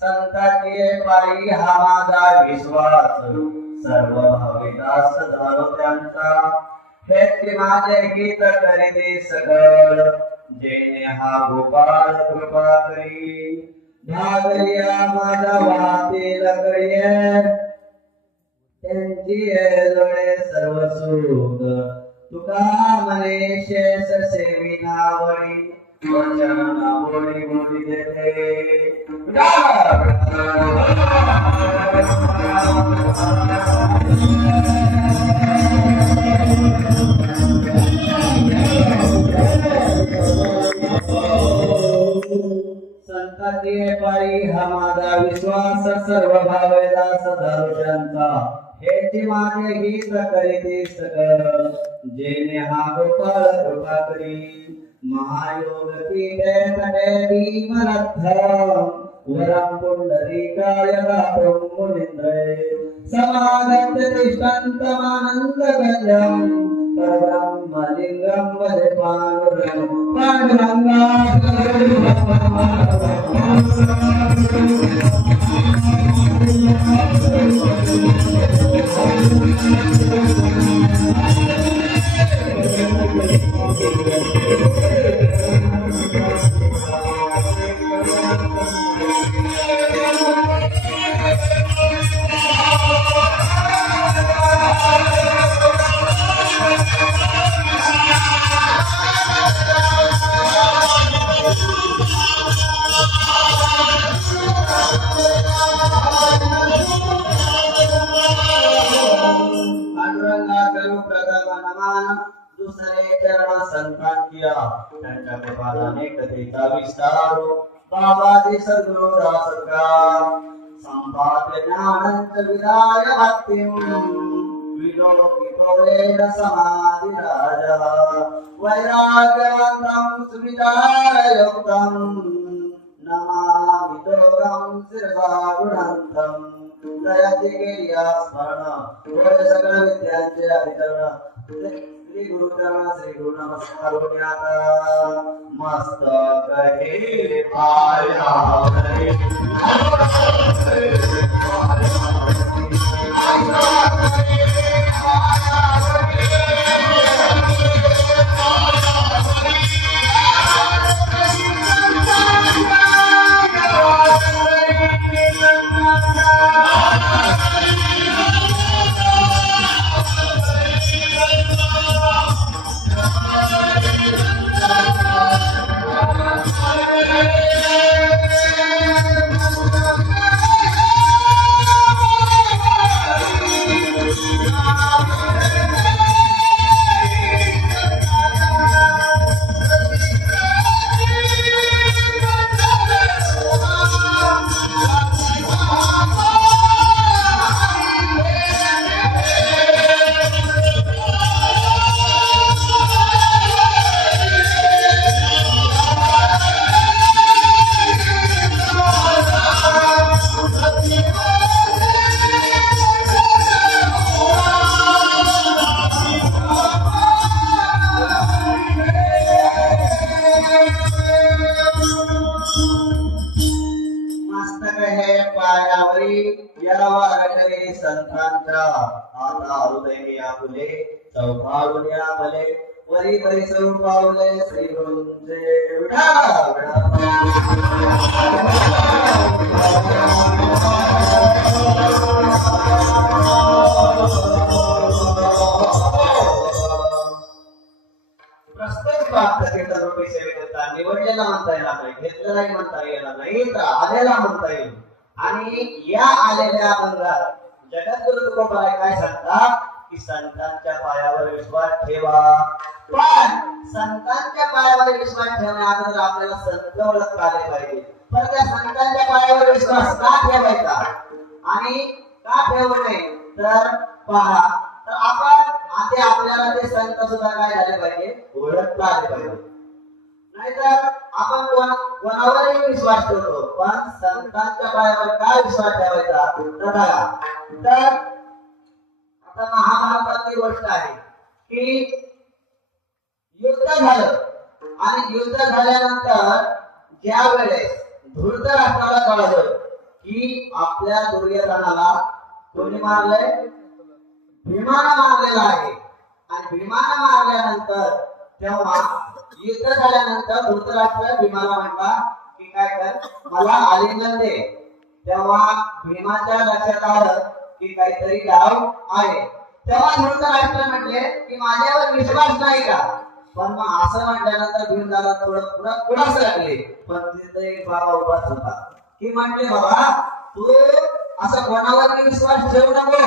संताचे पायी हा माझा विश्वास सर्व भवितास धरो त्यांचा हेच माझे हित करीते सकळ जेणे हा गोपाळ कृपा करी भागरिया माझा वाहते लकळीये त्यांची जोडे सर्व सुख तुका मने शेष सेविनावळी वचन बोली बोली देते संताचे पायी हा माझा विश्वास सर्व भावेदास धरुषांचा हेची माझे हित करीते सकळ जेणे हा गोपाळ कृपा करी महायोग पीठे तटे भीमरथम वरम पुंडरीकाय गात्रम मुनीन्द्रे समागत तिष्ठन्तमानन्द गजम परब्रह्मलिंगम वदे पांडुरंगा चरण संतांच्या त्यांच्या कृपाने कथेचा विस्तार बाबाजी सद्गुरु दास का संपाद्य ज्ञानंत विदाय भक्तिं विलोकितोयेन समाधिराज वैराग्यवन्तं सुविचारयुक्तं नमामि तोगं शिरसा गुणन्तं दयाची केली स्मरण होय सकळ विद्यांचे अभिचरण श्री गुरुचरण श्री गुरु नमस्कार होण्यात मस्तक हे पायावरी संतांच्या आता हृदय आपुले चौपाळून आले वरी वरी चौपावले श्री गुरुंचे प्रस्तुत प्राप्त कीर्तनरूपी सेवेकरता निवडलेला म्हणता येणार नाही, घेतलेलाही म्हणता येणार नाही, तर आलेला म्हणता येईल. आणि या आलेल्या अभंगात जगद्गुरु तुकोबाराय काय सांगतात की संतांच्या पायावर विश्वास ठेवा. पण संतांच्या पायावर विश्वास ठेवण्याअगोदर आपल्याला संत ओळखता आले पाहिजे. पण त्या संतांच्या पायावर विश्वास का ठेवायचा आणि का ठेवू नये तर पहा, तर आपण आधी आपल्याला ते संत सुद्धा काय झाले पाहिजे, ओळखता आले पाहिजे. नाहीतर आपण कोणावरही विश्वास ठेवतो, पण संतांच्या पायावर काय विश्वास ठेवायचा तर बघा. तर आता महाभारतातली गोष्ट आहे की युद्ध झालं आणि युद्ध झाल्यानंतर ज्या वेळेस धृतराष्ट्राला कळलं की आपल्या दुर्योधनाला कोणी मारलंय, भीमानं मारलेला आहे. आणि भीमानं मारल्यानंतर तेव्हा युद्ध झाल्यानंतर धृतराष्ट्र भीमाला म्हटला की काय कर, मला आलिंगन दे. तेव्हा भीमाच्या लक्षात आलं की काहीतरी डाव आहे. तेव्हा धृतराष्ट्र म्हटले की माझ्यावर विश्वास नाही का. पण मग असं म्हटल्यानंतर भीम दादा थोडं पुढं लागले. पण तिथे एक बाबा उभाच होता की म्हटले बाबा तू असं कोणावर विश्वास ठेवू नको.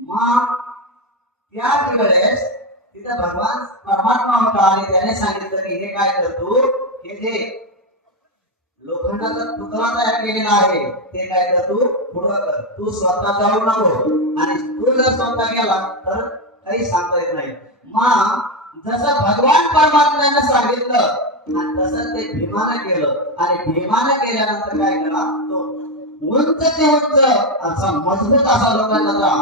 मग त्याच वेळेस तिथे भगवान परमात्मा होता आणि त्याने सांगितलं की हे काय करतो, हे जे लोखंडाचा तुकडा तयार केलेला आहे ते काय करतो पुढं कर, तू स्वतः जाऊ नको. आणि तू जर स्वतः गेला तर काही सांगता येत नाही. मग जसं भगवान परमात्म्याने सांगितलं आणि तसं ते भीमानं केलं. आणि भीमानं केल्यानंतर काय केला, तो उंच ते उंच असा मजबूत असा लोखंडाचा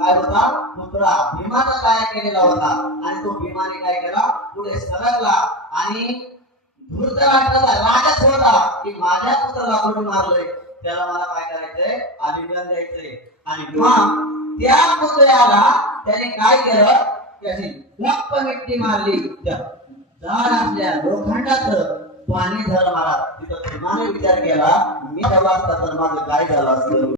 काय होता पुतळा भीमानं तयार केलेला होता. आणि तो भीमाने काय केला, पुढे सरकला. आणि धृतराष्ट्राचा राजच होता की माझ्या पुत्राला कोणी मारलंय, त्याला मला काय करायचंय, आलिंगन द्यायचंय. आणि मग त्या पुतळ्याला त्याने काय केलं, त्याची लप मिट्टी मारली. त्या जाड असल्या लोखंडाचं पाणी झालं. मला तिथं भीमाने विचार केला, मी तेव्हा असता तर माझं काय झालं असतं.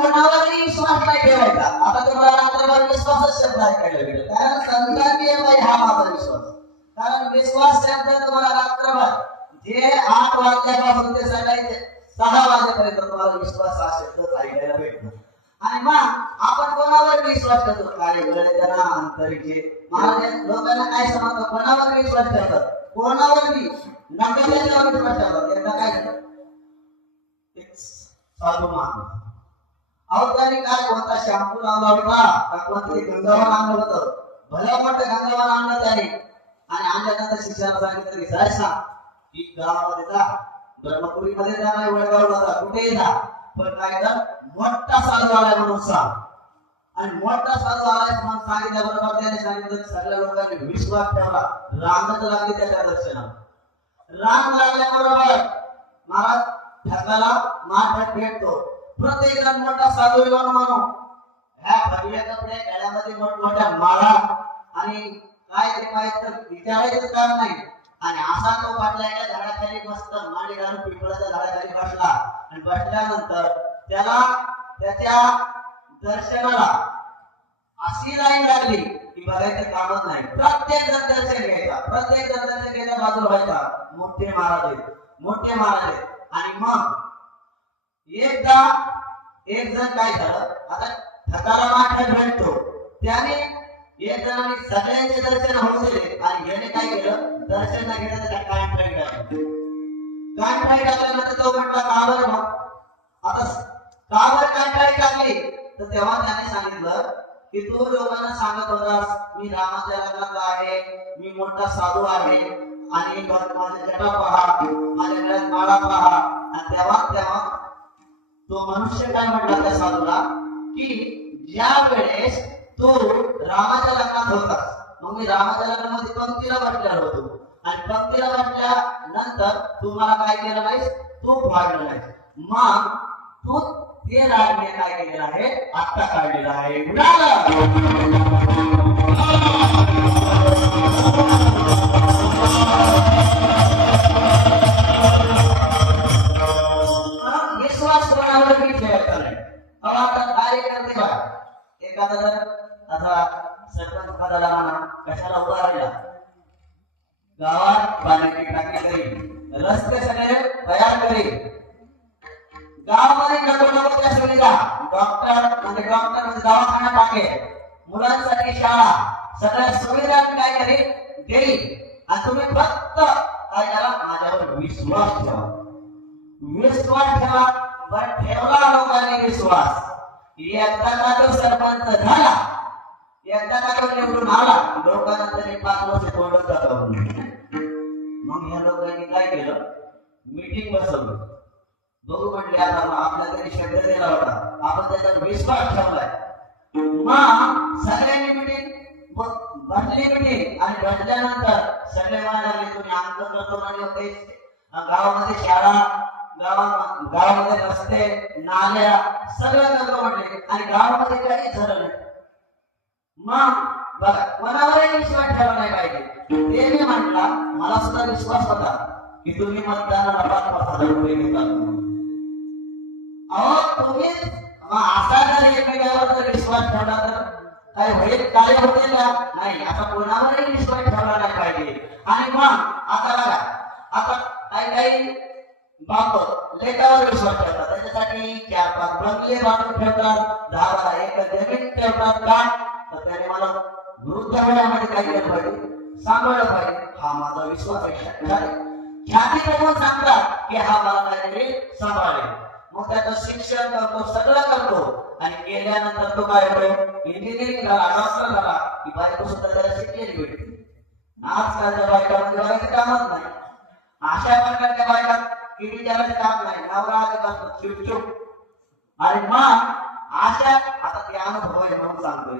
कोणावरही विश्वास नाही ठेवायचा. आता तुम्हाला रात्रभर विश्वासच शब्द ऐकायला मिळेल, कारण संतांनी हा माझा विश्वास. कारण विश्वास शब्द तुम्हाला रात्रभर जे 8 वाजल्यापासून ते 6 वाजेपर्यंत तुम्हाला विश्वास हा शब्द ऐकायला भेटतो. आणि मग आपण कोणावर विश्वास ठेवतो? काय गणितना अंतरिक्षे महाराज लोकांना काय समजतं? कोणावर विश्वास ठेवतात? कोणावर बी नकाशाच्यावर विश्वास ठेवतात. एकदा काय झालं, एक साधू महात्मा अहो त्यांनी काय कोणता शॅम्पू लावला होता का कोणतरी गंगावान आणलं होतं, भल्या मोठं गंगावान आणलं त्याने. आणि आणल्यानंतर शिष्याला सांगितलं की जाय सांग की गावामध्ये जा, ब्रह्मपुरीमध्ये जा, नाही वडगावला जा, कुठेही जा, पण काय तर मोठा साधू आलाय म्हणून सांग. आणि मोठा साधू आलाय म्हणून सांगितल्याबरोबर त्याने सांगितलं की सगळ्या लोकांनी विश्वास ठेवला. रांगच लागली त्याच्या दर्शनाला. रांग लागल्याबरोबर महाराज ढगाला माठ भेटतो. प्रत्येक जण मोठा साधू येऊन म्हणून ह्या भगव्या कपड्या गळ्यामध्ये मोठमोठ्या माळा आणि काय ते काय तर विचारायचं काम नाही. आणि असा तो पाटला एका झाडाखाली मस्त मांडी घालून पिंपळाच्या झाडाखाली बसला. आणि बसल्यानंतर त्याला त्याच्या दर्शनाला अशी लाईन लागली की बघायचं कामच नाही. प्रत्येक जण दर्शन घ्यायचा, प्रत्येक जण दर्शन घ्यायचा, बाजूला व्हायचा. मोठे महाराज आहेत, मोठे महाराज आहेत. आणि मग एकदा एक जण काय झालं, आता ठकाला माठ भेटतो त्याने एक जणांनी सगळ्यांचे दर्शन होऊ दिले. आणि याने काय केलं, दर्शन न घेता त्याच्या कान टाईट टाकले. कान टाईट टाकल्यानंतर तो म्हटला का बरं मग आता का बरं कान टाईट टाकली? तर तेव्हा त्याने सांगितलं की तू लोकांना सांगत होतास मी रामाच्या लग्नात आहे, मी मोठा साधू आहे, आणि माझ्या जटा पहा, माझ्या गळ्यात माळा पहा. आणि तेव्हा तो मनुष्य काय म्हटला त्या साधूला की ज्या वेळेस तू रामाच्या लग्नात होतास, मग मी रामाच्या लग्नामध्ये पंक्तीला बसलेलो होतो. आणि पंक्तीला बसल्यानंतर तू मला काय केलं नाहीस, तू फाडलं नाहीस. मग तू ते रागने काय केलेलं आहे, आत्ता काढलेलं आहे. विश्वास कोणावर मी ठेवायचा नाही. आता कार्यकर्ते बघा, एखादा जर आता सरपंच पदाला म्हणा कशाला उभा राहिला, गावात पाण्याची टाकी करील, रस्ते सगळे तयार करील, गावामध्ये नको त्या सुविधा, डॉक्टर म्हणजे दवाखाना टाकेल, मुलांसाठी शाळा, सगळ्या सुविधा काय करेल देईल. आणि तुम्ही फक्त काय करा, माझ्यावर विश्वास ठेवा, विश्वास ठेवा. बरं ठेवला लोकांनी विश्वास, एकदा का तो सरपंच झाला, एकदा का तो निवडून आला, लोकांना तरी 5 वर्ष तोडत जातो. मग या लोकांनी काय केलं, मीटिंग बसवलं. बघू म्हटले आता आपल्या तरी शब्द दिला होता, आपण त्याच्यावर विश्वास ठेवलाय. मग सगळ्यांनी मीटिंग बसली मीटिंग. आणि बसल्यानंतर सगळे म्हणाले तुम्ही अंक करतो म्हणजे होते, गावामध्ये शाळा, गावामध्ये रस्ते, नाल्या सगळं करतो म्हटले. आणि गावामध्ये काही झालं नाही. मग बघा कोणावरही विश्वास ठेवला नाही पाहिजे. ते मी म्हटला, मला सुद्धा विश्वास होता की तुम्ही मतदानाला 5,000 रुपये घेतात. अहो तुम्ही असा जर एकमेकावर जर विश्वास ठेवला तर काय होईल, काय होते का नाही. आता कोणावरही विश्वास ठेवला नाही पाहिजे. आणि मग आता बघा, आता काही बाप लेखावर विश्वास ठेवतात, त्याच्यासाठी 4-5 बंगले बांधून ठेवतात, 10-12 एकर जमीन ठेवतात. का तर त्याने मला वृद्ध वेळामध्ये काय केलं पाहिजे, सांभाळलं पाहिजे. हा माझा विश्वास आहे. ख्याती बघून सांगतात की हा मला काहीतरी सांभाळेल. मग त्याचं शिक्षण करतो, सगळं करतो. आणि केल्यानंतर तो काय होतो, इंजिनिअरिंग झाला, डॉक्टर झाला की बायको सुद्धा त्याला शिकलेली भेटते. आजकालच्या बायकांमध्ये बघायचं कामच नाही. अशा प्रकारच्या बायका किती त्याला काम नाही, नवरा आले चिडचिड. आणि मग अशा आता ते अनुभव आहे म्हणून सांगतो.